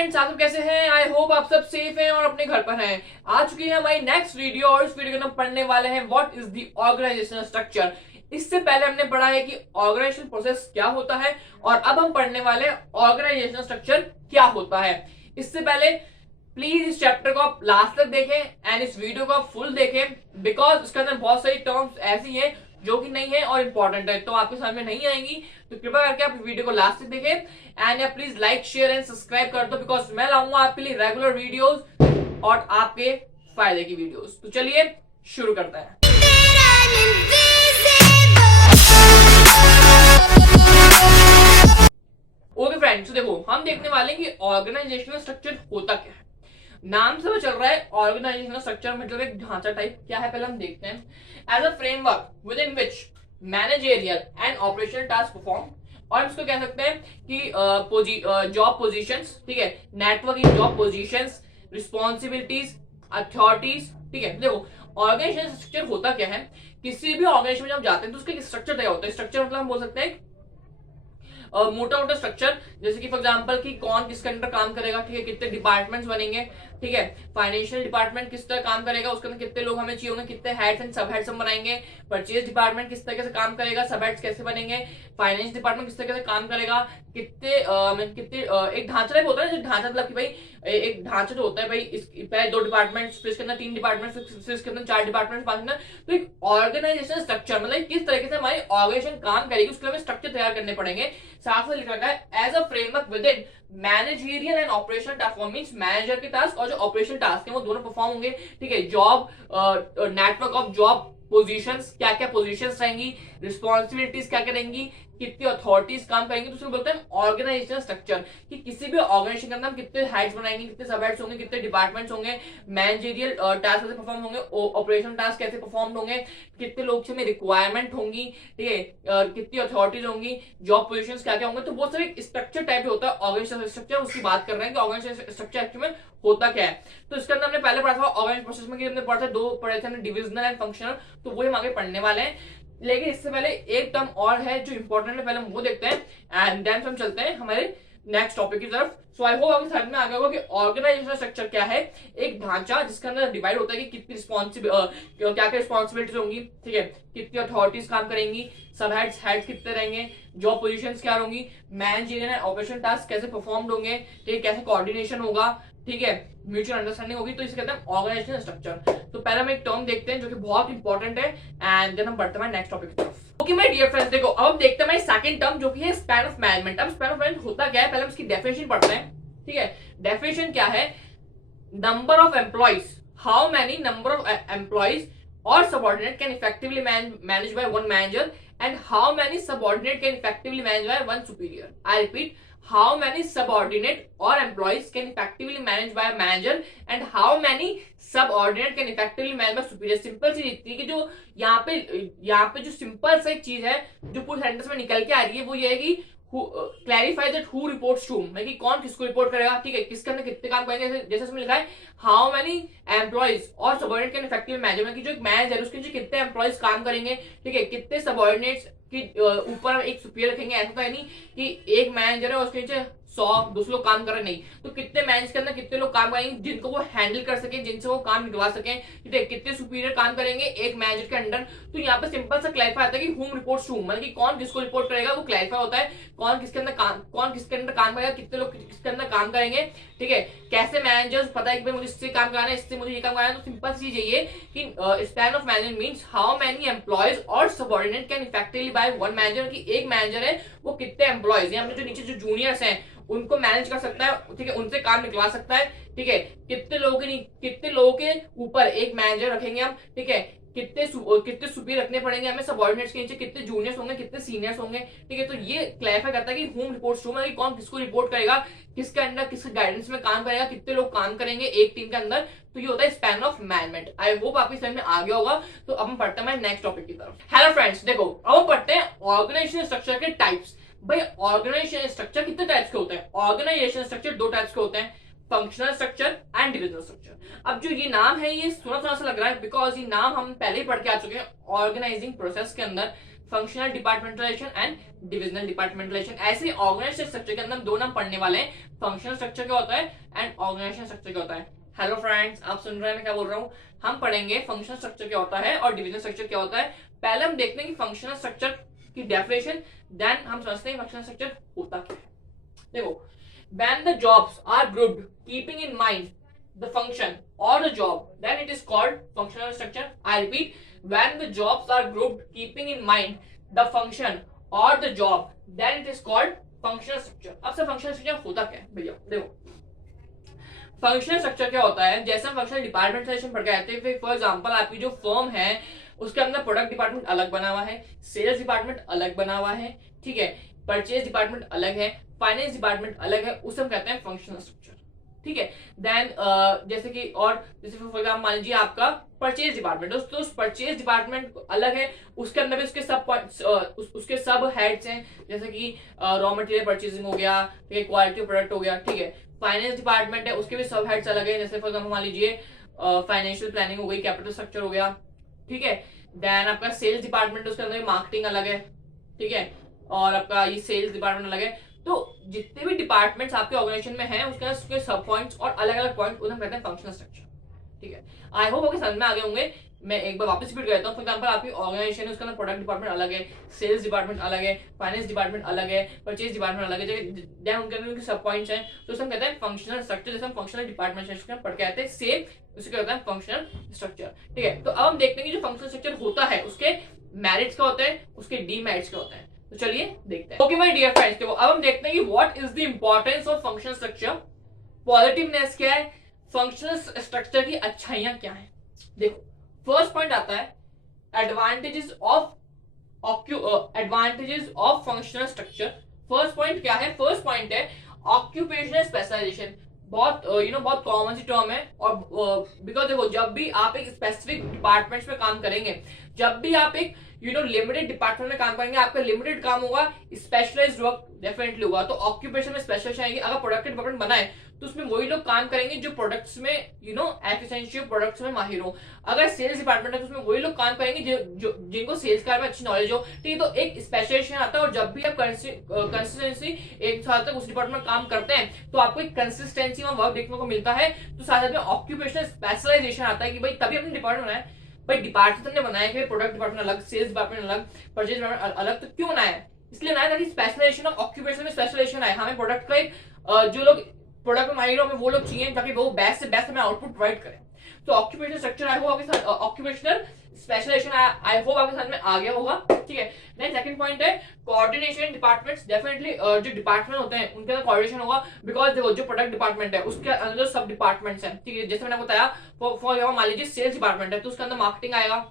Friends, आप सब कैसे हैं? आई होप आप सब सेफ हैं और अपने घर पर हैं। आ चुकी है हमारी नेक्स्ट वीडियो और इस वीडियो में हम पढ़ने वाले हैं what is the organisational structure. इससे पहले हमने पढ़ा है कि ऑर्गेनाइजेशन प्रोसेस क्या होता है और अब हम पढ़ने वाले हैं ऑर्गेनाइजेशनल स्ट्रक्चर क्या होता है। इससे पहले प्लीज इस चैप्टर को आप लास्ट तक देखें एंड इस वीडियो को आप फुल देखें, बिकॉज इसके अंदर बहुत सारी टर्म्स ऐसी हैं जो कि नहीं है और इंपॉर्टेंट है, तो आपके समझ में नहीं आएंगी। तो कृपया करके आप वीडियो को लास्ट तक देखें and please like share and subscribe कर दो, बिकॉज मैं लाऊंगा आपके लिए रेगुलर वीडियोस और आपके फायदे की वीडियोस। तो चलिए शुरू करते हैं। ओके फ्रेंड्स, तो देखो हम देखने वाले हैं कि ऑर्गेनाइजेशनल स्ट्रक्चर होता क्या है। नाम से वो चल रहा है ऑर्गेनाइजेशनल स्ट्रक्चर, मतलब एक ढांचा टाइप क्या है पहले हम देखते हैं। As a framework within which managerial and operational task perform, और इसको कह सकते हैं कि जॉब पोजीशंस, ठीक है, नेटवर्क इन जॉब पोजीशंस, रिस्पॉन्सिबिलिटीज, अथॉरिटीज। ठीक है, देखो ऑर्गेनाइजेशनल स्ट्रक्चर होता क्या है। किसी भी ऑर्गेनाइजेशन में जब जाते हैं तो उसका स्ट्रक्चर क्या होता है। स्ट्रक्चर मतलब हम बोल सकते हैं मोटा मोटा स्ट्रक्चर, जैसे कि फॉर एग्जांपल कि कौन किसके अंदर काम करेगा, ठीक है, कितने डिपार्टमेंट्स बनेंगे, ठीक है, फाइनेंशियल डिपार्टमेंट किस तरह काम करेगा, उसके अंदर कितने लोग हमें चाहिए होंगे, कितने हेड्स एंड सब हेड्स हम बनाएंगे। परचेज डिपार्टमेंट किस तरीके से काम करेगा, सब हेड्स कैसे बनेंगे। फाइनेंस डिपार्टमेंट किस तरीके से काम करेगा, कितने एक ढांचा टाइप होता है। जो ढांचा मतलब कि भाई एक ढांचा जो होता है भाई, पहले 2 डिपार्टमेंट, फिर इसके अंदर 3 डिपार्टमेंट, फिर इसके अंदर 4 डिपार्टमेंट, 5 अंदर। तो एक ऑर्गेनाइजेशन स्ट्रक्चर मतलब किस तरीके से हमारी ऑर्गेनाइजेशन काम करेगी, उसके लिए हमें स्ट्रक्चर तैयार करने पड़ेंगे। साथ में लिखा है as a framework within managerial and operational task, means manager के टास्क और जो ऑपरेशनल टास्क है वो दोनों परफॉर्म होंगे। ठीक है, job network of job positions, क्या क्या पोजीशंस रहेंगी, रिस्पॉन्सिबिलिटीज क्या क्या रहेंगी, कितनी अथॉरिटीज काम करेंगी। तो उसको बोलते हैं ऑर्गेनाइजेशनल स्ट्रक्चर, कि किसी भी ऑर्गेनाइजेशन के अंदर हम कितने हेड्स बनाएंगे, कितने सब हेड्स होंगे, कितने डिपार्टमेंट्स होंगे, मैनेजरियल टास्क कैसे परफॉर्म होंगे, ऑपरेशनल टास्क कैसे परफॉर्म होंगे, कितने लोग से हमें रिक्वायरमेंट होंगी, ठीक है, कितनी अथॉरिटीज होंगी, जॉब पोजीशंस क्या क्या होंगे। तो बहुत सारे स्ट्रक्चर टाइप होता है ऑर्गेनाइजेशनल स्ट्रक्चर, उसकी बात कर रहे हैं कि ऑर्गेनाइजेशनल स्ट्रक्चर एक्चुअली में होता क्या है। तो इसके अंदर हमने पहले पढ़ा था ऑर्गेनाइजेशन प्रोसेस में, कि हमने पढ़ा था 2 पढ़े थे हमने, डिविजनल एंड फंक्शनल, तो वही हम आगे पढ़ने वाले हैं। लेकिन इससे पहले एक टर्म और है जो इंपॉर्टेंट है, पहले हम वो देखते हैं एंड देन हम चलते हैं हमारे नेक्स्ट टॉपिक की तरफ। सो आई होप आपके समझ में आ गया होगा कि ऑर्गेनाइजेशनल स्ट्रक्चर क्या है। एक ढांचा जिसके अंदर डिवाइड होता है कि कितनी क्या क्या रिस्पॉन्सिबिलिटीज होंगी, ठीक है, कितनी अथॉरिटीज काम करेंगी, सब हेड्स कितने रहेंगे, जॉब पोजीशंस क्या होंगी, मैनेजरियल एंड ऑपरेशनल टास्क कैसे परफॉर्म होंगे, ठीक है, कैसे कोऑर्डिनेशन होगा, ठीक है, म्यूचुअल अंडरस्टैंडिंग होगी। तो इसे कहते हैं ऑर्गेनाइजेशनल स्ट्रक्चर। तो पहले हम एक टर्म देखते हैं जो कि बहुत इंपॉर्टेंट है एंड देन हम बढ़ते हैं नेक्स्ट टॉपिक की तरफ। ओके माय डियर फ्रेंड्स, देखो अब हम देखते हैं सेकंड टर्म जो कि है स्पैन ऑफ मैनेजमेंट। अब स्पैन ऑफ मैनेजमेंट होता क्या है, पहले हम इसकी डेफिनेशन पढ़ते हैं। ठीक है, डेफिनेशन क्या है, number of employees, how many number of employees or subordinate can effectively managed by one manager, and how many subordinate can effectively managed by one superior. I repeat, how many subordinate or employees can effectively managed by a manager, and how many subordinate can effectively managed by superior. Simple सी दिखती है कि जो यहाँ पे जो simple सा एक चीज है जो पूरे सेंटेंस में निकल के आ रही है वो ये है कि clarify that who reports to, मतलब कि कौन किसको रिपोर्ट करेगा, ठीक है, किसके अंदर कितने काम करेंगे। जैसे इसमें लिखा है हाउ मेनी एम्प्लॉइज और सबऑर्डिनेट कैन इफेक्टिवली मैनेज, मतलब कि जो एक मैनेजर है उसके नीचे कितने एम्प्लॉइज काम करेंगे, ठीक है, कितने सबऑर्डिनेट्स कि ऊपर एक सुपीरियर रखेंगे। ऐसा तो है नहीं कि एक मैनेजर है और उसके नीचे 100 लोग काम कर रहे, नहीं, तो कितने मैनेज के अंदर कितने लोग काम करेंगे जिनको वो हैंडल कर सके, जिनसे वो काम निकलवा सके, ठीक है, कितने सुपीरियर काम करेंगे एक मैनेजर के अंडर। तो यहाँ पे सिंपल सा क्लैरिफाई आता है कि हुम रिपोर्ट्स टू, मतलब कि कौन किसको रिपोर्ट करेगा वो क्लैरिफाई होता है, कौन किसके अंदर काम करेगा, कितने लोग किसके अंदर काम करेंगे, ठीक है, कैसे मैनेजर्स पता है कि भाई मुझे इससे काम कराना है, इससे मुझे ये काम कराना है। तो सिंपल सी चीज ये कि span of management means how many employees और subordinate can effectively by one manager, कि एक मैनेजर है वो कितने एम्प्लॉयज या जो नीचे जो जूनियर्स हैं उनको मैनेज कर सकता है, ठीक है, उनसे काम निकलवा सकता है, ठीक है, कितने लोगों के ऊपर एक मैनेजर रखेंगे हम, ठीक है, कितने सुपीरियर रखने पड़ेंगे हमें सबऑर्डिनेट्स के नीचे, कितने जूनियर्स होंगे, कितने सीनियर्स होंगे, ठीक है। तो ये क्लैरिफाई करता है कि होम रिपोर्ट्स टू, मतलब कौन किसको रिपोर्ट करेगा, किसके अंडर किसके गाइडेंस में काम करेगा, कितने लोग काम करेंगे एक टीम के अंदर। तो ये होता है span of management. I hope आपकी समझ में आ गया होगा। तो अब हम पढ़ते हैं नेक्स्ट टॉपिक की तरफ। हेलो फ्रेंड्स, देखो अब हम पढ़ते हैं ऑर्गेनाइजेशन स्ट्रक्चर के टाइप्स। भाई ऑर्गेनाइजेशन स्ट्रक्चर कितने टाइप्स के होते हैं। ऑर्गेनाइजेशन स्ट्रक्चर 2 टाइप्स के होते हैं, functional structure and divisional structure. अब जो ये नाम है ये सुना सा लग रहा है बिकॉज ये नाम हम पहले ही पढ़ के आ चुके हैं ऑर्गेनाइजिंग प्रोसेस के अंदर। Functional departmentalisation and divisional departmentalisation. ऐसे ही ऑर्गेनाइजेशन स्ट्रक्चर के अंदर हम दो नाम पढ़ने वाले हैं, फंक्शनल स्ट्रक्चर क्या होता है एंड ऑर्गेनाइजेशन स्ट्रक्चर क्या होता है। हेलो फ्रेंड्स, आप सुन रहे हैं मैं क्या बोल रहा हूँ। हम पढ़ेंगे फंक्शनल स्ट्रक्चर क्या होता है और डिविजनल स्ट्रक्चर क्या होता है। पहले हम देखते हैं कि फंक्शनल स्ट्रक्चर की डेफिनेशन, देन हम समझते हैं फंक्शनल स्ट्रक्चर होता क्या है। देखो, when the jobs are grouped keeping in mind the function or the job, then it is called functional structure. I repeat, when the jobs are grouped keeping in mind the function or the job, then it is called functional structure. अब से functional structure होता क्या है भैया, देखो functional structure क्या होता है। जैसे हम फंक्शनल डिपार्टमेंटलाइजेशन पढ़ के आए थे, फॉर एग्जांपल आपकी जो फर्म है उसके अंदर प्रोडक्ट डिपार्टमेंट अलग बना हुआ है, सेल्स डिपार्टमेंट अलग बना हुआ है, ठीक है, परचेज डिपार्टमेंट अलग है, फाइनेंस डिपार्टमेंट अलग है, उसे हम कहते हैं फंक्शनल स्ट्रक्चर, ठीक है। देन जैसे कि और जैसे फॉर एग्जांपल मान लीजिए आपका परचेज डिपार्टमेंट, तो उस परचेज डिपार्टमेंट अलग है, उसके अंदर भी उसके सब उसके सब हेड्स हैं, जैसे कि रॉ मटेरियल परचेजिंग हो गया, ठीक है, क्वालिटी प्रोडक्ट हो गया, ठीक है। फाइनेंस डिपार्टमेंट है, उसके भी सब हेड्स अलग है, जैसे फॉर एग्जांपल मान लीजिए फाइनेंशियल प्लानिंग हो गई, कैपिटल स्ट्रक्चर हो गया, ठीक है। देन आपका सेल्स डिपार्टमेंट, उसके अंदर मार्केटिंग अलग है, ठीक है, और आपका ये सेल्स डिपार्टमेंट अलग है। तो जितने भी डिपार्टमेंट्स आपके ऑर्गेनाइजेशन में हैं उसके सब पॉइंट्स और अलग अलग पॉइंट्स उन्हें कहते हैं फंक्शनल स्ट्रक्चर, ठीक है। आई होप आपके समझ में आ गए होंगे। मैं एक बार वापस रिपीट करता हूँ। फॉर एग्जांपल आपकी ऑर्गेनाइजेशन है, उसके अंदर प्रोडक्ट डिपार्टमेंट अलग है, सेल्स डिपार्टमेंट अलग है, फाइनेंस डिपार्टमेंट अलग है, परचेज डिपार्टमेंट अलग है, देन उनके अंदर उनके सब पॉइंट्स हैं, तो उसे हम कहते हैं फंक्शनल स्ट्रक्चर। जैसे हम फंक्शनल डिपार्टमेंट पढ़ के आते हैं, सेम उसे क्या होता है फंक्शनल स्ट्रक्चर, ठीक है। तो अब हम देखते हैं कि जो फंक्शनल स्ट्रक्चर होता है उसके मेरिट्स क्या होते हैं, उसके डीमेरिट्स क्या होते हैं। तो चलिए देखते हैं। ओके माय डियर फ्रेंड्स, देखो अब हम देखते हैं कि what is the importance of functional structure, positiveness क्या है, फंक्शनल स्ट्रक्चर की अच्छाइयां क्या है। देखो फर्स्ट पॉइंट आता है advantages of functional structure. First point क्या है, फर्स्ट पॉइंट है ऑक्यूपेशनल स्पेशलाइजेशन। बहुत बहुत कॉमन सी टर्म है, और बिकॉज देखो जब भी आप एक स्पेसिफिक डिपार्टमेंट्स में काम करेंगे, जब भी आप एक लिमिटेड डिपार्टमेंट में काम करेंगे, आपका लिमिटेड काम होगा, स्पेशलाइज्ड वर्क डेफिनेटली होगा। तो ऑक्यूपेशन में स्पेशलाइजेशन आएगी। अगर प्रोडक्ट डिपार्टमेंट बनाए तो उसमें वही लोग काम करेंगे जो प्रोडक्ट्स में एफिशिएंसी प्रोडक्ट्स में माहिर हो। अगर सेल्स डिपार्टमेंट है तो उसमें वही लोग काम करेंगे जो जिनको सेल्स के बारे में अच्छी नॉलेज हो, ठीक है। तो एक स्पेशलाइजेशन आता है, और जब भी आप कंसिस्टेंसी एक साल तक उस डिपार्टमेंट में काम करते हैं तो आपको एक कंसिस्टेंसी में वर्क देखने को मिलता है। तो साथ में ऑक्यूपेशनल स्पेशलाइजेशन आता है कि भाई तभी अपने डिपार्टमेंट बनाए। भाई डिपार्टमेंट हमने बनाया कि प्रोडक्ट डिपार्टमेंट अलग, सेल्स डिपार्टमेंट अलग, परचेज डिपार्टमेंट अलग, तो क्यों बनाया है? इसलिए बनाया ताकि स्पेशलाइजेशन ऑफ ऑक्यूपेशन में स्पेशलाइजेशन आए। हमें प्रोडक्ट का एक जो लोग प्रोडक्ट में माहिर हो, हमें वो लोग चाहिए ताकि वो बेस्ट से बेस्ट हमें आउटपुट प्रोवाइड करें। तो ऑक्यूपेशनल स्ट्रक्चर आई होप आपके साथ, ऑक्यूपेशनल स्पेशलाइजेशन आई होप आपके साथ में आ गया होगा, ठीक है। देन सेकंड पॉइंट है कोऑर्डिनेशन डिपार्टमेंट्स। डेफिनेटली जो डिपार्टमेंट होते हैं उनके अंदर कोऑर्डिनेशन होगा, बिकॉज देखो जो प्रोडक्ट डिपार्टमेंट है उसके अंदर सब डिपार्टमेंट्स हैं, ठीक है। जैसे मैंने बताया फॉर एग्जांपल मान लीजिए सेल्स डिपार्टमेंट है तो उसके अंदर मार्केटिंग आएगा,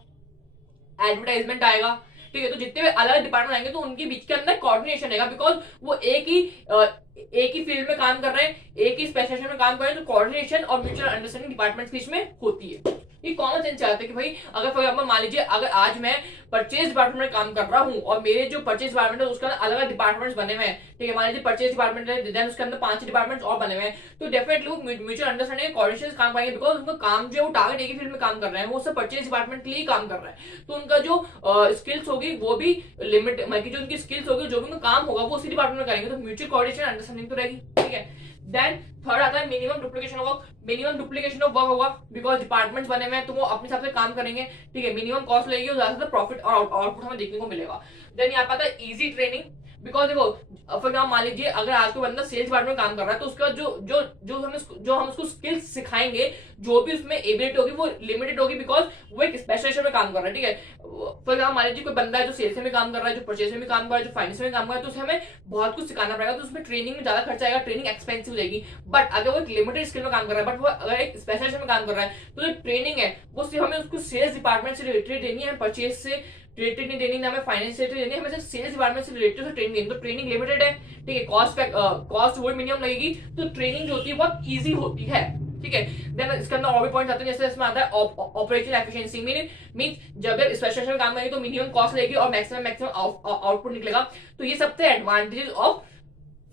एडवर्टाइजमेंट आएगा, ठीक है। तो जितने भी अलग डिपार्टमेंट आएंगे तो उनके बीच के अंदर कोऑर्डिनेशन रहेगा, बिकॉज वो एक ही फील्ड में काम कर रहे हैं, एक ही स्पेशलाइजेशन में काम कर रहे हैं। तो कोऑर्डिनेशन और म्यूचुअल अंडरस्टैंडिंग डिपार्टमेंट्स के बीच में होती है। ये कॉमन सेंस चाहते हैं कि भाई अगर फॉर एग्जांपल मान लीजिए अगर आज मैं परचेज डिपार्टमेंट में काम कर रहा हूं और मेरे जो परचेज डिपार्टमेंट है उसके अंदर अलग अलग डिपार्टमेंट्स बने हुए हैं, ठीक है। मान लीजिए परचेज डिपार्टमेंट है, देन उसके अंदर 5 डिपार्टमेंट्स और बने हुए हैं, तो डेफिनेटली वो म्यूचुअल अंडरस्टैंडिंग कोऑर्डिनेशन काम पाएंगे, बिकॉज उनका काम जो है वो टारगेट एक ही फील्ड में काम कर रहे हैं, वो सब परचेज डिपार्टमेंट के लिए काम कर रहा है। तो उनका जो स्किल्स होगी वो भी लिमिट, मतलब जो उनकी स्किल्स होगी, जो भी उनका काम होगा वो उसी डिपार्टमेंट में करेंगे। तो म्यूचुअल कोऑर्डिनेशन अंडरस्टैंडिंग तो रहेगी, ठीक है। देन थर्ड आता है मिनिमम डुप्लीकेशन ऑफ वर्क होगा, बिकॉज डिपार्टमेंट्स बने हुए हैं तो वो अपने हिसाब से काम करेंगे, ठीक है। मिनिमम कॉस्ट लगेगी और ज्यादा प्रॉफिट और आउटपुट हमें देखने को मिलेगा। देन यहाँ पर आता है इजी ट्रेनिंग, बिकॉज देखो फॉर एग्जाम्पल मान लीजिए अगर आज कोई बंदा सेल्स डिपार्टमेंट में काम कर रहा है तो उसका जो हम उसको स्किल्स सिखाएंगे, जो भी उसमें एबिलिटी होगी वो लिमिटेड होगी, बिकॉज वो एक स्पेशलाइजेशन में काम कर रहा है, ठीक है। फॉर एग्जाम्पल मान लीजिए कोई बंदा है जो सेल्स में काम कर रहा है, जो परचेज में काम कर रहा है, जो फाइनेंस में काम कर रहा है, तो उसे हमें बहुत कुछ सिखाना पड़ेगा, तो उसमें ट्रेनिंग में ज्यादा खर्चा आएगा, ट्रेनिंग एक्सपेंसिव रहेगी। बट अगर वो एक लिमिटेड स्किल में काम कर रहा है, बट वो अगर एक स्पेशलाइजेशन में काम कर रहा है, तो जो ट्रेनिंग है वो सिर्फ हमें उसको सेल्स डिपार्टमेंट से रिलेटेड देनी है, परचेज से रिलेटेड नहीं देनी, ना हमें फाइनेंस से देनी है, हमें सिर्फ सेल्स डिपार्टमेंट से रिलेटेड से ट्रेनिंग देनी। तो ट्रेनिंग लिमिटेड है, ठीक है। कॉस्ट वही मिनिमम लगेगी, तो ट्रेनिंग जो होती है बहुत इजी होती है, ठीक है। देन इसके अंदर और भी पॉइंट्स आते हैं, जैसे इसमें आता है ऑपरेशनल एफिशिएंसी। मींस जब आप स्पेशलाइजेशन में काम करेंगे तो मिनिमम कॉस्ट लगेगी और मैक्सिमम आउटपुट निकलेगा। तो ये सब थे एडवांटेजेस ऑफ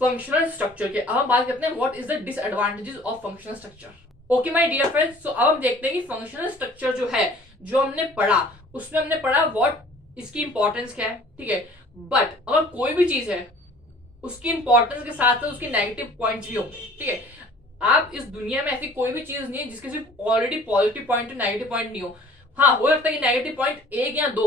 फंक्शनल स्ट्रक्चर के। अब हम बात करते हैं what is the disadvantages of functional structure. Okay my dear friends, so अब हम देखते हैं कि फंक्शनल स्ट्रक्चर जो है, जो हमने पढ़ा उसमें हमने पढ़ा व्हाट इसकी इंपॉर्टेंस क्या है, ठीक है। बट अगर कोई भी चीज है उसकी इंपॉर्टेंस के साथ साथ उसके नेगेटिव पॉइंट्स भी होंगे, ठीक है। आप इस दुनिया में ऐसी कोई भी चीज नहीं है जिसके सिर्फ ऑलरेडी पॉजिटिव पॉइंट है, नेगेटिव पॉइंट नहीं हो। हाँ, हो सकता है कि नेगेटिव पॉइंट एक या दो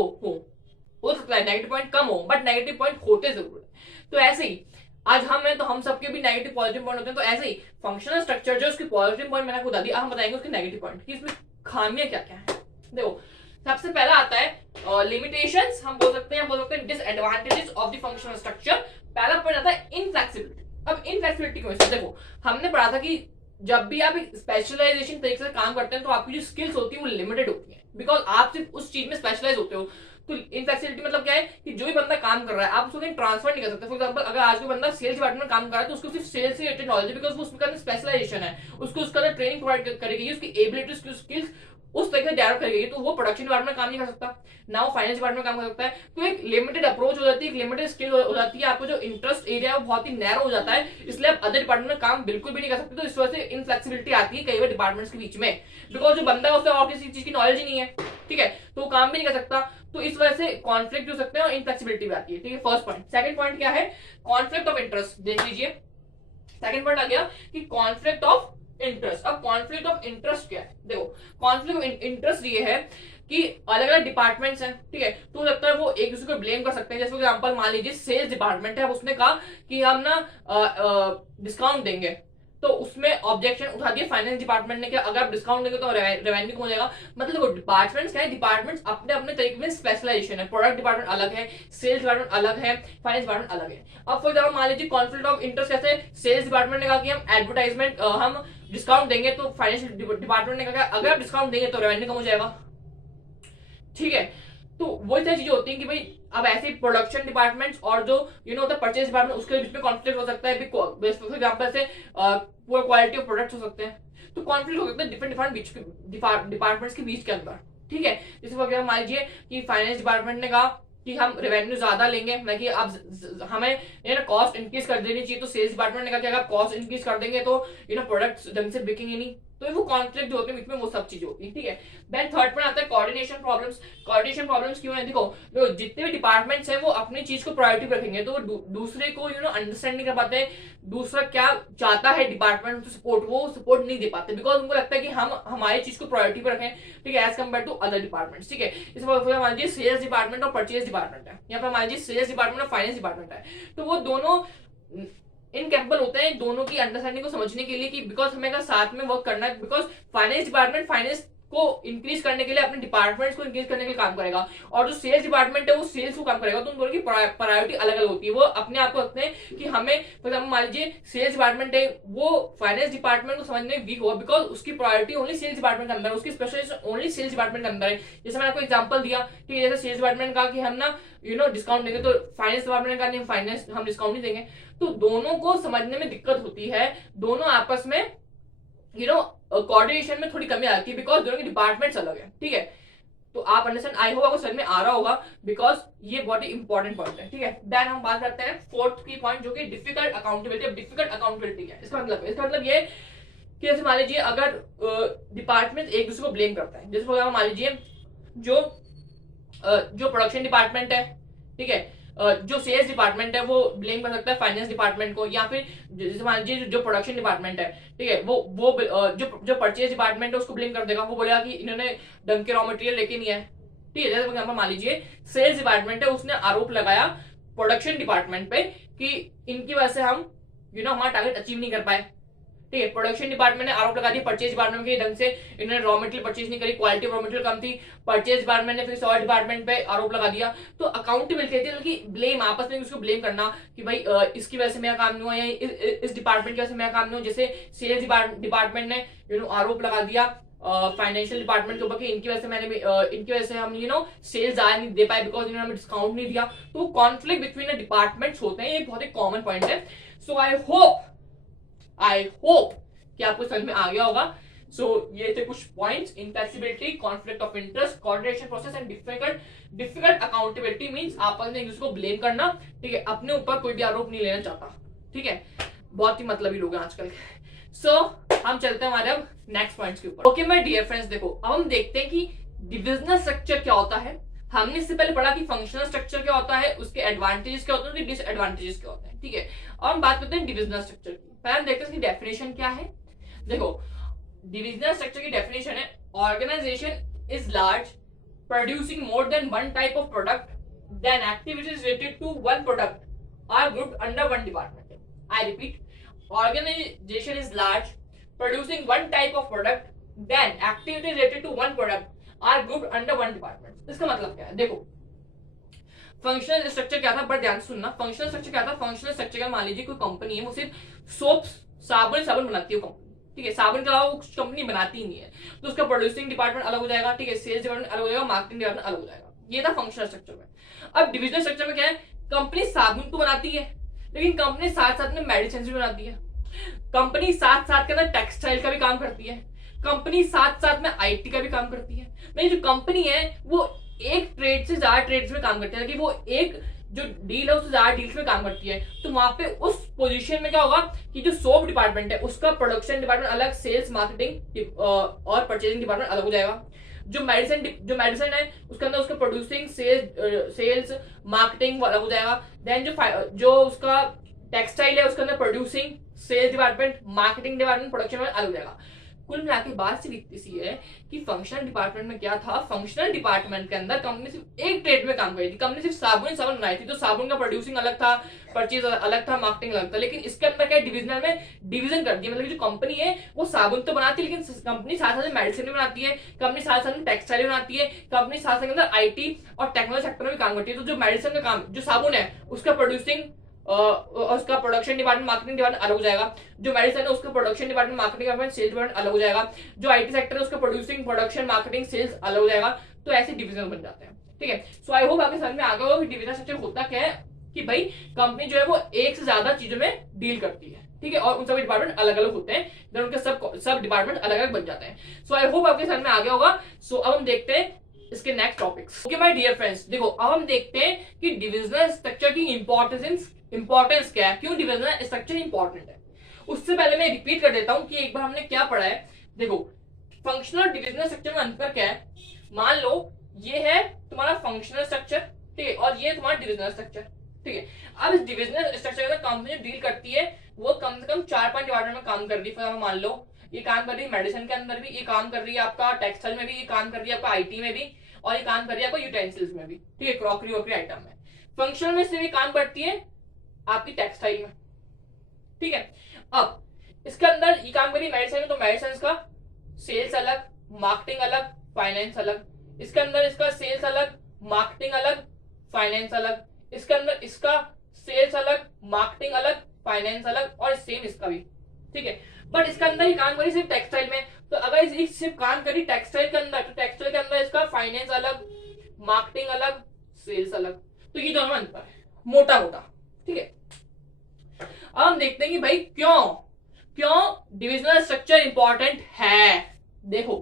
हो सकता है नेगेटिव पॉइंट कम हो, बट नेगेटिव पॉइंट होते जरूर है। तो ऐसे ही आज हम हैं तो हम सबके भी नेगेटिव पॉजिटिव पॉइंट होते हैं। तो ऐसे ही फंक्शनल स्ट्रक्चर जो उसके पॉजिटिव पॉइंट मैंने आपको बता दिया, हम बताएंगे उसके नेगेटिव पॉइंट कि इसमें खामियां क्या क्या है। देखो, सबसे पहला आता है लिमिटेशंस, हम बोल सकते हैं disadvantages of the functional structure. पहला पॉइंट आता है इनफ्लेक्सिबिलिटी। अब इनफ्लेक्सिबिलिटी क्यों है? देखो, हमने पढ़ा था कि जब भी आप स्पेशलाइजेशन तरीके से काम करते हैं तो आपकी जो स्किल्स होती है वो लिमिटेड होती है, बिकॉज आप सिर्फ उस चीज में स्पेशलाइज होते हो। तो इनफ्लेक्सिबिलिटी मतलब क्या है कि जो भी बंदा काम कर रहा है आप उसको कहीं ट्रांसफर नहीं कर सकते। फॉर एग्जांपल, अगर आज कोई बंदा सेल्स डिपार्टमेंट में काम कर रहा है तो उसको सिर्फ सेल्स से रिलेटेड नॉलेज है, बिकॉज वो उसके अंदर स्पेशलाइजेशन है, उसको उसका ट्रेनिंग प्रोवाइड करेगी, उसकी एबिलिटी उसकी स्किल्स उस तरीके से डेवलप करेगी, तो वो प्रोडक्शन डिपार्टमेंट में काम नहीं कर सकता ना, वो फाइनेंस डिपार्टमेंट में काम कर सकता है। तो एक लिमिटेड अप्रोच हो जाती है, एक लिमिटेड स्किल हो जाती है, आपको जो इंटरेस्ट एरिया है वो बहुत ही नैरो हो जाता है, इसलिए आप अदर डिपार्टमेंट में काम बिल्कुल भी नहीं कर सकते। तो इस वजह से इनफ्लेक्सिबिलिटी आती है कई बार डिपार्टमेंट्स के बीच में, बिकॉज जो बंदा है उससे और किसी चीज की नॉलेज ही नहीं है, ठीक है, तो वो काम भी नहीं कर सकता। तो इस वजह से कॉन्फ्लिक्ट हो सकते हैं और इनफ्लेक्सिबिलिटी भी आती है, ठीक है, फर्स्ट पॉइंट। सेकंड पॉइंट क्या है? Conflict of interest. देख लीजिए, सेकंड पॉइंट आ गया कि कॉन्फ्लिक्ट ऑफ इंटरेस्ट। अब कॉन्फ्लिक्ट ऑफ इंटरेस्ट क्या है? देखो, कॉन्फ्लिक्ट ऑफ इंटरेस्ट ये है कि अलग अलग डिपार्टमेंट्स हैं, ठीक है, तो लगता है वो एक दूसरे को ब्लेम कर सकते हैं। जैसे एग्जांपल मान लीजिए सेल्स डिपार्टमेंट है, उसने कहा कि हम ना डिस्काउंट देंगे, तो उसमें ऑब्जेक्शन उठा दिया फाइनेंस डिपार्टमेंट ने कि अगर आप डिस्काउंट देंगे तो रेवेन्यू कम हो जाएगा। मतलब डिपार्टमेंट्स क्या है, डिपार्टमेंट्स अपने अपने तरीके में स्पेशलाइजेशन है, प्रोडक्ट डिपार्टमेंट अलग है, सेल्स डिपार्टमेंट अलग है, फाइनेंस डिपार्टमेंट अलग है। अब फॉर एग्जाम्पल मान लीजिए कॉन्फ्लिक्ट ऑफ इंटरेस्ट कैसे, सेल्स डिपार्टमेंट ने कहा कि हम एडवर्टाइजमेंट हम डिस्काउंट देंगे, तो फाइनेंशियल डिपार्टमेंट ने कहा अगर आप डिस्काउंट देंगे तो रेवेन्यू कम हो जाएगा, ठीक है। तो वही सारी चीजें होती हैं कि भाई अब ऐसे प्रोडक्शन डिपार्टमेंट्स और जो होता है परचेज डिपार्टमेंट, उसके बीच में कॉन्फ्लिक्ट हो सकता है। फॉर एग्जांपल से पुअर क्वालिटी ऑफ प्रोडक्ट्स हो सकते हैं, तो कॉन्फ्लिक्ट हो सकता है डिफरेंट डिपार्टमेंट्स के बीच के अंदर, ठीक है। जैसे फॉर एग्जाम्पल मान लीजिए कि फाइनेंस डिपार्टमेंट ने कहा कि हम रेवेन्यू ज्यादा लेंगे, ना कि अब हमें कॉस्ट इंक्रीज कर देनी चाहिए, तो सेल्स डिपार्टमेंट ने कहा कि अगर कॉस्ट इंक्रीज कर देंगे तो प्रोडक्ट्स ढंग से बिकेंगे नहीं। तो वो कॉन्फ्लिक्ट होते हैं बीच में, वो सब चीजें होती है, ठीक है। देन थर्ड पर आता है कोऑर्डिनेशन प्रॉब्लम्स। कोऑर्डिनेशन प्रॉब्लम्स क्यों है? देखो, जितने भी डिपार्टमेंट्स हैं वो अपनी चीज को प्रायोरिटी पर रखेंगे, तो वो दूसरे को अंडरस्टैंड नहीं कर पाते, दूसरा क्या चाहता है डिपार्टमेंट तो सपोर्ट, वो सपोर्ट नहीं दे पाते, बिकॉज उनको लगता है कि हम हमारी चीज को प्रायोरिटी पर रखें, ठीक है, as compare to other departments, ठीक है। इस मान लीजिए सेल्स डिपार्टमेंट और परचेज डिपार्टमेंट है, यहाँ पर मान लीजिए सेल्स डिपार्टमेंट और फाइनेंस डिपार्टमेंट है, तो वो दोनों इनकेपेबल होते हैं दोनों की अंडरस्टैंडिंग को समझने के लिए कि बिकॉज हमें अगर साथ में वर्क करना है, बिकॉज फाइनेंस डिपार्टमेंट फाइनेंस को इंक्रीज करने के लिए अपने डिपार्टमेंट्स को इंक्रीज करने के लिए काम करेगा, और जो सेल्स डिपार्टमेंट है वो सेल्स को काम करेगा, तो उन दोनों की प्रायोरिटी अलग अलग होती है। वो अपने आप को रखते हैं कि हमें, फॉर एग्जाम्पल मान लीजिए सेल्स डिपार्टमेंट है, वो फाइनेंस डिपार्टमेंट को समझने में वीक होगा, बिकॉज उसकी प्रायोरिटी ओनली सेल्स डिपार्टमेंट के अंदर, उसकी स्पेशलाइजेशन ओनली सेल्स डिपार्टमेंट के अंदर है। जैसे मैंने आपको एग्जाम्पल दिया, ठीक है, जैसे सेल्स डिपार्टमेंट कहा कि हम ना डिस्काउंट देंगे, तो फाइनेंस डिपार्टमेंट का नहीं, फाइनेंस हम डिस्काउंट नहीं देंगे, तो दोनों को समझने में दिक्कत होती है, दोनों आपस में कोऑर्डिनेशन में थोड़ी कमी आती है, बिकॉज दोनों के डिपार्टमेंट्स अलग है, ठीक है। तो आप अंडरस्टैंड, आई होप आपको समझ में आ रहा होगा, बिकॉज ये बहुत ही इंपॉर्टेंट पॉइंट है, ठीक है। देन हम बात करते हैं फोर्थ की पॉइंट, जो कि डिफिकल्ट अकाउंटेबिलिटी। अब डिफिकल्ट अकाउंटेबिलिटी क्या है? इसका मतलब ये कि जैसे मान लीजिए अगर डिपार्टमेंट एक दूसरे को ब्लेम करता है, जैसे मान लीजिए जो प्रोडक्शन डिपार्टमेंट है, ठीक है, जो सेल्स डिपार्टमेंट है वो ब्लेम कर सकता है फाइनेंस डिपार्टमेंट को, या फिर जैसे मान लीजिए जो प्रोडक्शन डिपार्टमेंट है, ठीक है, वो जो परचेज डिपार्टमेंट है उसको ब्लेम कर देगा, वो बोलेगा कि इन्होंने ढंग के रॉ मटेरियल लेके नहीं है, ठीक है। जैसे मान लीजिए सेल्स डिपार्टमेंट है, उसने आरोप लगाया प्रोडक्शन डिपार्टमेंट पे कि इनकी वजह से हम हमारा टारगेट अचीव नहीं कर पाए, ठीक है। प्रोडक्शन डिपार्टमेंट ने आरोप लगा दिया परचेज डिपार्टमेंट के ढंग से इन्होंने रॉ मटेरियल परचेज नहीं करी, क्वालिटी ऑफ रॉ मटेरियल कम थी, परचेज डिपार्टमेंट ने फिर सेल्स डिपार्टमेंट पे आरोप लगा दिया। तो अकाउंटेबिलिटी है कि ब्लेम, आपस में उसको ब्लेम करना कि भाई इसकी वजह से मेरा काम नहीं हुआ, या इस डिपार्टमेंट की वजह से मेरा काम नहीं हुआ। जैसे सेल्स डिपार्टमेंट ने आरोप लगा दिया फाइनेंशियल डिपार्टमेंट के ऊपर कि इनकी वजह से हम सेल्स ज्यादा नहीं दे पाए, बिकॉज इन्होंने हमें डिस्काउंट नहीं दिया। तो कॉन्फ्लिक्ट बिटवीन डिपार्टमेंट्स होते हैं, ये बहुत ही कॉमन पॉइंट है। सो आई होप कि आपको समझ में आ गया होगा। सो ये थे कुछ points: inflexibility, conflict of interest, coordination process and difficult accountability. Means आपस में एक दूसरे को ब्लेम करना, ठीक है, अपने ऊपर कोई भी आरोप नहीं लेना चाहता, ठीक है। बहुत ही मतलबी लोग हैं आजकल। सो हम चलते हैं हमारे अब नेक्स्ट पॉइंट्स के ऊपर। ओके माय डियर फ्रेंड्स, देखो अब हम देखते हैं कि डिविजनल स्ट्रक्चर क्या होता है, हमने इससे पहले पढ़ा कि फंक्शनल स्ट्रक्चर क्या होता है, उसके एडवांटेजेस क्या होते हैं, उसके डिसएडवांटेजेस क्या होते हैं, ठीक है। अब हम बात करते हैं डिविजनल स्ट्रक्चर की। पहले हम देखते हैं इसकी डेफिनेशन क्या है। देखो, डिविजनल स्ट्रक्चर की डेफिनेशन है, organisation is large, producing more than one type of product, then activities related to one product are grouped under one department. I repeat, organisation is large, producing one type of product, then activities related to one product are grouped under one department। इसका मतलब क्या है, देखो functional structure क्या था, बड़ा ध्यान से सुनना। फंक्शनल स्ट्रक्चर क्या था, फंक्शनल स्ट्रक्चर का मान लीजिए कोई कंपनी है, वो सिर्फ सोप साबुन बनाती है कंपनी, ठीक है, साबुन के अलावा वो कंपनी बनाती ही नहीं है, तो उसका प्रोड्यूसिंग डिपार्टमेंट अलग हो जाएगा, ठीक है, सेल्स डिपार्टमेंट अलग हो जाएगा, मार्केटिंग डिपार्टमेंट अलग हो जाएगा। ये था फंक्शनल स्ट्रक्चर में। अब डिविजनल स्ट्रक्चर में क्या है, कंपनी साबुन तो बनाती है, लेकिन कंपनी साथ साथ में मेडिसिन भी बनाती है, कंपनी साथ साथ के अंदर टेक्सटाइल का भी काम करती है, कंपनी साथ साथ में आईटी का भी काम करती है। मेरी जो कंपनी है वो एक ट्रेड से ज्यादा ट्रेड्स में काम करती है, कि वो एक जो डील है उससे ज्यादा डील्स में काम करती है। तो वहां पे उस पोजीशन में क्या होगा कि जो सोप डिपार्टमेंट है उसका प्रोडक्शन डिपार्टमेंट अलग, सेल्स मार्केटिंग और परचेजिंग डिपार्टमेंट अलग हो जाएगा। जो मेडिसिन है उसके अंदर उसका प्रोड्यूसिंग, सेल्स मार्केटिंग अलग हो जाएगा। देन जो उसका टेक्सटाइल है उसके अंदर producing, sales department, marketing department, production में अलग हो जाएगा। कुल मिला के बात सिर्फ इसी है कि फंक्शनल डिपार्टमेंट में क्या था, फंक्शनल डिपार्टमेंट के अंदर कंपनी सिर्फ एक ट्रेड में काम करी थी, कंपनी सिर्फ साबुन बनाई थी, तो साबुन का प्रोड्यूसिंग अलग था, परचेज अलग था, मार्केटिंग अलग था। लेकिन इसके अंदर क्या डिविजनल में डिवीजन कर दिया, मतलब जो कंपनी है वो साबुन तो बनाती है, लेकिन कंपनी साथ साथ में मेडिसिन भी बनाती है, कंपनी साथ साथ में टेक्सटाइल बनाती है, कंपनी साथ साथ के अंदर आईटी और टेक्नोलॉजी सेक्टर में भी काम करती है। तो जो मेडिसिन का काम, जो साबुन है उसका प्रोड्यूसिंग उसका प्रोडक्शन डिपार्टमेंट, मार्केटिंग डिपार्टमेंट अलग हो जाएगा। जो मेडिसिन है उसका production department, marketing department, sales department अलग हो जाएगा। जो आईटी सेक्टर है उसका प्रोड्यूसिंग, प्रोडक्शन, मार्केटिंग, सेल्स अलग हो जाएगा। तो ऐसे डिविजन बन जाते हैं, ठीक है। सो आई होप आपके समझ में आ गया होगा कि डिविजन स्ट्रक्चर होता क्या है, कि भाई कंपनी जो है वो एक से ज्यादा चीजों में डील करती है, ठीक है, और उन सभी डिपार्टमेंट अलग अलग होते हैं, देन उनके सब डिपार्टमेंट अलग अलग बन जाते हैं। सो आई होप आपके समझ में आ गया होगा। सो अब हम देखते हैं इसके next topics. Okay my dear friends, देखो अब हम देखते हैं कि डिविजनल स्ट्रक्चर की इंपॉर्टेंस क्या है, क्यों डिविजनल स्ट्रक्चर इंपॉर्टेंट है। उससे पहले मैं रिपीट कर देता हूं कि एक बार हमने क्या पढ़ा है। देखो फंक्शनल और डिविजनल स्ट्रक्चर में अंतर क्या है। मान लो ये है तुम्हारा फंक्शनल स्ट्रक्चर, ठीक है, और ये तुम्हारा डिविजनल स्ट्रक्चर, ठीक है। अब इस डिविजनल स्ट्रक्चर के अंदर कंपनी डील करती है वो कम से कम 4-5 डिपार्टमेंट में काम कर रही है। मान लो ये काम कर रही है मेडिसिन के अंदर भी, ये काम कर रही है आपका टेक्सटाइल में भी, ये काम कर रही है आपका आईटी में भी, और ये काम कर रही है आपका यूटेंसिल्स में भी, ठीक है, क्रॉकरी वॉकरी आइटम में। फंक्शनल में से भी काम करती है आपकी टेक्सटाइल में, ठीक है। अब इसके अंदर ये काम करिए मेडिसिन में, तो मेडिसिन का सेल्स अलग, मार्केटिंग अलग, फाइनेंस अलग। इसके अंदर इसका सेल्स अलग, मार्केटिंग अलग, फाइनेंस अलग। इसके अंदर इसका सेल्स अलग, मार्केटिंग अलग, फाइनेंस अलग, और सेम इसका भी, ठीक है। बट इसके अंदर ही काम करी सिर्फ टेक्सटाइल में, तो अगर सिर्फ काम करी टेक्सटाइल के अंदर, तो टेक्सटाइल के अंदर इसका फाइनेंस अलग, मार्केटिंग अलग, सेल्स अलग। तो ये दोनों अंतर है मोटा मोटा, ठीक है। अब हम देखते हैं कि भाई क्यों डिविजनल स्ट्रक्चर इंपॉर्टेंट है। देखो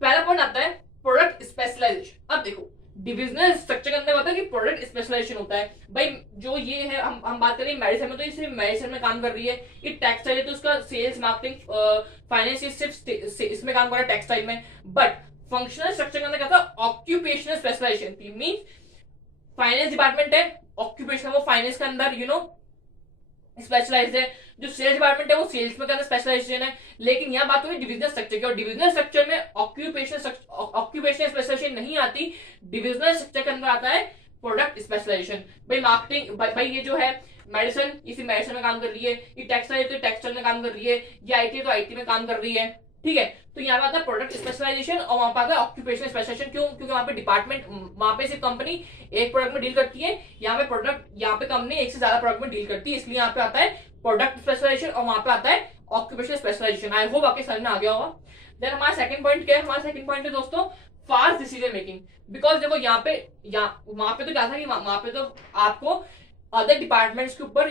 पहला पॉइंट आता है प्रोडक्ट स्पेशलाइजेशन। अब देखो डिविजनल स्ट्रक्चर के अंदर होता है कि प्रोडक्ट स्पेशलाइजेशन होता है। भाई जो ये है हम बात करें मेडिसिन में, तो ये सिर्फ मेडिसिन में काम कर रही है। ये टेक्सटाइल है तो उसका सेल्स, मार्केटिंग, फाइनेंस सिर्फ इसमें काम कर रहा है टेक्सटाइल में। बट फंक्शनल स्ट्रक्चर के अंदर क्या था, ऑक्यूपेशनल स्पेशलाइजेशन थी। मीन फाइनेंस डिपार्टमेंट है, ऑक्यूपेशन वो फाइनेंस के अंदर स्पेशलाइज्ड है। जो सेल्स डिपार्टमेंट है वो सेल्स में करना स्पेशलाइजेशन है। लेकिन यहाँ बात हुई डिविजनल स्ट्रक्चर की, और डिविजनल स्ट्रक्चर में ऑक्यूपेशनल स्पेशलाइजेशन नहीं आती। डिविजनल स्ट्रक्चर के अंदर आता है प्रोडक्ट स्पेशलाइजेशन। भाई मार्केटिंग, भाई ये जो है मेडिसिन, इसी मेडिसिन में काम कर रही है, ये टेक्सटाइल तो टेक्सटाइल में काम कर रही है, ये आईटी तो आईटी में काम कर रही है, ठीक है। तो यहाँ पे आता है प्रोडक्ट स्पेशलाइजेशन, और वहां पे आता है ऑक्यूपेशनल स्पेशलाइजेशन। क्यों? क्योंकि वहां पे डिपार्टमेंट, वहां पे सिर्फ कंपनी एक प्रोडक्ट में डील करती है, यहाँ पे कंपनी एक से ज्यादा प्रोडक्ट में डील करती है, इसलिए यहाँ पे आता है प्रोडक्ट स्पेशलाइजेशन, और वहां पे आता है ऑक्यूपेशनल स्पेशलाइजेशन। आई होप आपके समझ में आ गया होगा। देन हमारा सेकंड पॉइंट क्या है, हमारा सेकंड पॉइंट है दोस्तों फास्ट डिसीजन मेकिंग। बिकॉज देखो वहां पे तो क्या था कि वहां पे तो आपको अदर डिपार्टमेंट्स के ऊपर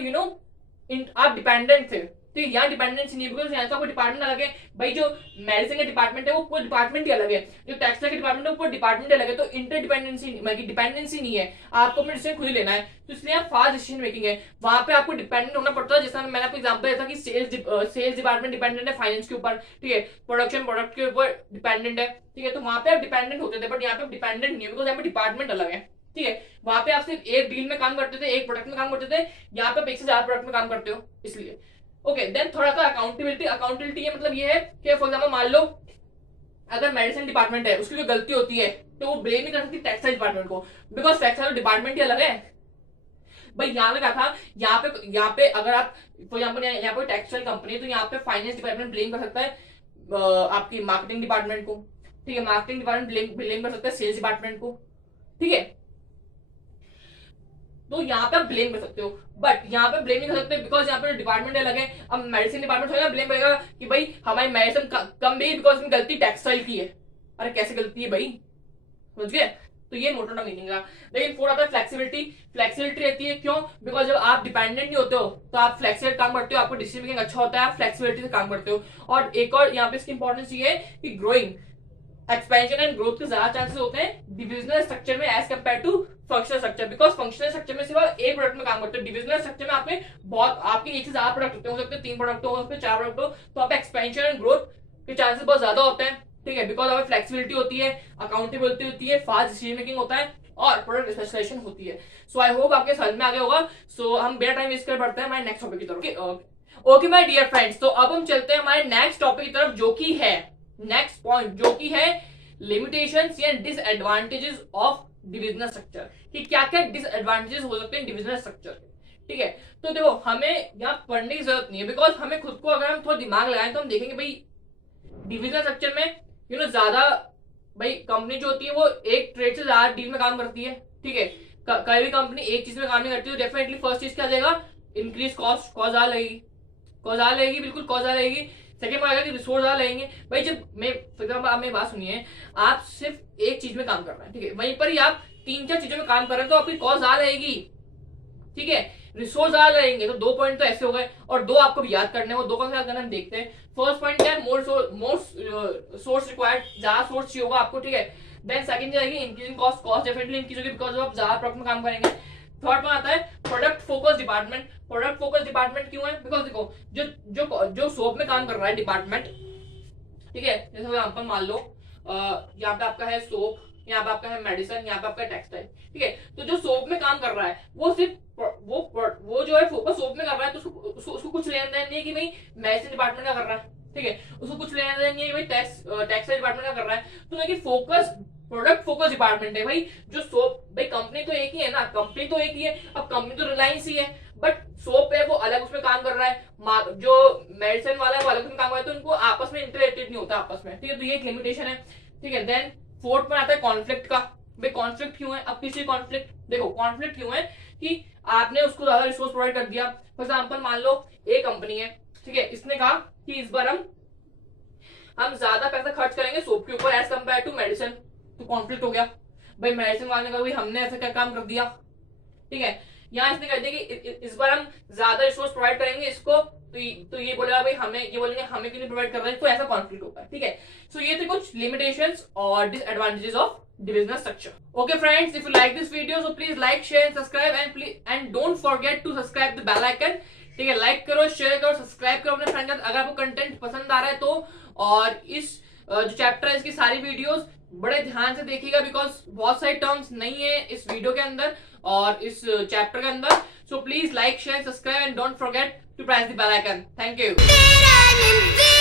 आप डिपेंडेंट थे, ठीक है, यहाँ डिपेंडेंसी नहीं है बिकॉज यहाँ का डिपार्टमेंट अलग है भाई। जो मेडिसिन का डिपार्टमेंट है वो कोई डिपार्टमेंट ही अलग है, जो टेक्सटाइल का डिपार्टमेंट है वो कोई डिपार्टमेंट अलग है। तो इंटर डिपेंडेंसी मतलब डिपेंडेंसी नहीं है, आपको अपना डिसीजन खुद ही लेना है। तो इसलिए आप फास्ट डिसीजन मेकिंग है, वहां पे आपको डिपेंडेंट होना पड़ता है। जैसा मैंने आपको एग्जांपल दिया था कि सेल्स डिपार्टमेंट डिपेंडेंट है फाइनेंस के ऊपर, ठीक है, प्रोडक्शन प्रोडक्ट के ऊपर डिपेंडेंट है, ठीक है। तो वहां पे आप डिपेंडेंट होते थे, बट यहाँ पे डिपेंडेंट नहीं है बिकॉज यहाँ पे डिपार्टमेंट अलग है, ठीक है। वहां पे आप सिर्फ एक डील में काम करते थे, एक प्रोडक्ट में काम करते थे, यहाँ पे आप एक से ज्यादा प्रोडक्ट में काम करते हो, इसलिए। ओके, देन थोड़ा सा अकाउंटेबिलिटी। अकाउंटेबिलिटी ये मतलब ये है कि फॉर एग्जांपल मान लो अगर मेडिसिन डिपार्टमेंट है, उसकी कोई गलती होती है तो वो ब्लेम नहीं कर सकती टेक्सटाइल डिपार्टमेंट को, बिकॉज टेक्सटाइल डिपार्टमेंट ही अलग है भाई। यहाँ पे क्या था, यहाँ पे अगर आप फॉर एग्जाम्पल यहाँ पे टेक्सटाइल कंपनी है तो यहाँ पे फाइनेंस डिपार्टमेंट ब्लेम कर सकता है आपकी मार्केटिंग डिपार्टमेंट को, ठीक है। मार्केटिंग डिपार्टमेंट ब्लेम कर सकता है सेल्स डिपार्टमेंट को, ठीक है। तो यहाँ पे आप ब्लेम कर सकते हो, बट यहाँ पे ब्लेम नहीं कर सकते बिकॉज यहाँ पे डिपार्टमेंट अलग है। अब मेडिसिन डिपार्टमेंट होगा ब्लेम करेगा कि भाई हमारी मेडिसिन कम गई बिकॉज इसमें गलती टेक्सटाइल की है। अरे कैसे गलती है भाई, समझ गए? तो ये मोटा मोटा मीनिंग है। लेकिन फोर आता है फ्लेक्सिबिलिटी। फ्लेक्सिबिलिटी रहती है क्यों, बिकॉज जब आप डिपेंडेंट नहीं होते हो तो आप फ्लेक्सिबल काम करते हो, आपको डिसीजन मेकिंग अच्छा होता है, आप फ्लेक्सिबिलिटी से काम करते हो। और एक और यहाँ पे इसकी इंपॉर्टेंस ये है कि ग्रोइंग एक्सपेंशन एंड ग्रोथ के ज्यादा चांसेस होते हैं डिविजनल स्ट्रक्चर में as compare to functional structure, because functional structure में सिर्फ एक प्रोडक्ट में काम करते हो। डिविजनल स्ट्रक्चर में आपके बहुत आपके एक से ज्यादा प्रोडक्ट होते हैं, हो सकते हैं 3 प्रोडक्ट हो सकते हैं 4 प्रोडक्ट हो, तो आप एक्सपेंशन एंड ग्रोथ के चांसेस बहुत ज्यादा होते हैं, ठीक है। बिकॉज हमें फ्लेक्सिबिलिटी होती है, अकाउंटेबिलिटी होती है, फास्ट डिसीजन मेकिंग होता है और प्रोडक्ट स्पेशलाइजेशन होती है। सो आई होप आपके समझ में आ गया होगा। सो हम बिना टाइम वेस्ट कर बढ़ते हैं हमारे नेक्स्ट टॉपिक की तरफ। ओके माय डियर फ्रेंड्स, तो अब हम चलते हैं हमारे नेक्स्ट टॉपिक की तरफ, जो कि है नेक्स्ट पॉइंट, जो कि है लिमिटेशंस या डिसएडवांटेजेस ऑफ डिविजनल स्ट्रक्चर, कि क्या क्या डिसएडवांटेजेस हो सकते हैं डिविजनल स्ट्रक्चर के, ठीक है। तो देखो हमें यहाँ पढ़ने की जरूरत नहीं है बिकॉज हमें खुद को अगर हम थोड़ा दिमाग लगाएं तो हम देखेंगे भाई डिविजनल स्ट्रक्चर में ज्यादा भाई कंपनी जो होती है वो एक ट्रेड से ज्यादा डील में काम करती है, ठीक है। कोई भी कंपनी एक चीज में काम नहीं करती, तो डेफिनेटली फर्स्ट चीज क्या आ जाएगा, इंक्रीज कॉस्ट, कॉस्ट ज्यादा लगेगी, बिल्कुल कॉस्ट ज्यादा लगेगी। सेकंड बात कि रिसोर्स ज्यादा लगेंगे भाई। जब मैं आप मेरी बात सुनिए, आप सिर्फ एक चीज में काम कर रहे हैं, ठीक है, वहीं पर ही आप 3-4 चीजों में काम कर रहे हैं तो आपकी कॉस्ट ज्यादा रहेगी, ठीक है, रिसोर्स ज्यादा लगेंगे। तो 2 पॉइंट तो ऐसे हो गए, और 2 आपको भी याद करने हैं। वो 2 कौन सा याद करना हम देखते हैं। फर्स्ट पॉइंट क्या है, मोर सोर्स रिक्वायर्ड, ज्यादा सोर्स चाहिए होगा आपको, ठीक है। देन सेकंड जाएगी increasing cost, cost definitely increase होगी बिकॉज आप ज्यादा प्रोडक्ट में काम करेंगे। थर्ड में आता है product focus department. Product focus department क्यों है, बिकॉज देखो जो सोप में काम कर रहा है डिपार्टमेंट, ठीक है, जैसे एग्जांपल मान लो यहाँ पे आपका है सोप, यहाँ पे आपका है मेडिसिन, यहाँ पे आपका टाइल, ठीक है। तो जो सोप में काम कर रहा है वो सिर्फ वो जो है फोकस सोप में कर रहा है, तो उसको कुछ लेना देना नहीं है कि भाई मेडिसिन डिपार्टमेंट का कर रहा है, ठीक है, उसको कुछ लेना देना नहीं है भाई टेक्सटाइल डिपार्टमेंट का कर रहा है। तो देखिए फोकस प्रोडक्ट फोकस डिपार्टमेंट है भाई। जो सोप भाई कंपनी तो एक ही है ना, कंपनी तो एक ही है, अब कंपनी तो रिलायंस ही है, बट सोप है वो अलग उसमें काम कर रहा है, जो मेडिसिन वाला है वो अलग उसमें काम कर रहा है, तो उनको आपस में इंटरलेटेड नहीं होता आपस में, ठीक है। तो ये एक लिमिटेशन है, ठीक है। देन फोर्थ में आता है कॉन्फ्लिक्ट का। भाई कॉन्फ्लिक्ट क्यों है, अब किसी कॉन्फ्लिक्ट, देखो कॉन्फ्लिक्ट क्यों है कि आपने उसको ज्यादा रिसोर्स प्रोवाइड कर दिया। फॉर एग्जाम्पल मान लो एक कंपनी है, ठीक है, इसने कहा कि इस बार हम ज्यादा पैसा खर्च करेंगे सोप के ऊपर एज कम्पेयर टू मेडिसिन, तो कॉन्फ्लिक्ट हो गया भाई। मेडिसिन वाले का भाई हमने ऐसा क्या काम कर दिया, ठीक है। यहाँ इसने कह दिया कि इस बार हम ज्यादा रिसोर्स प्रोवाइड करेंगे इसको, तो ये बोलेगा भाई हमें, ये बोलेंगे हमें क्यों नहीं प्रोवाइड कर रहे हैं, तो ऐसा कॉन्फ्लिक्ट होता है, ठीक है। सो ये थे कुछ लिमिटेशंस और disadvantages of divisional structure. Okay friends, if you like this video so please like, share and subscribe and don't forget to subscribe the bell icon, ठीक है। लाइक करो, शेयर करो, सब्सक्राइब करो अपने फ्रेंड के साथ अगर आपको कंटेंट पसंद आ रहा है तो। और इस जो चैप्टर है इसकी सारी वीडियोस बड़े ध्यान से देखिएगा बिकॉज बहुत सारी टर्म्स नहीं है इस वीडियो के अंदर और इस चैप्टर के अंदर। So please like, share, subscribe and don't forget to press the bell icon. Thank you.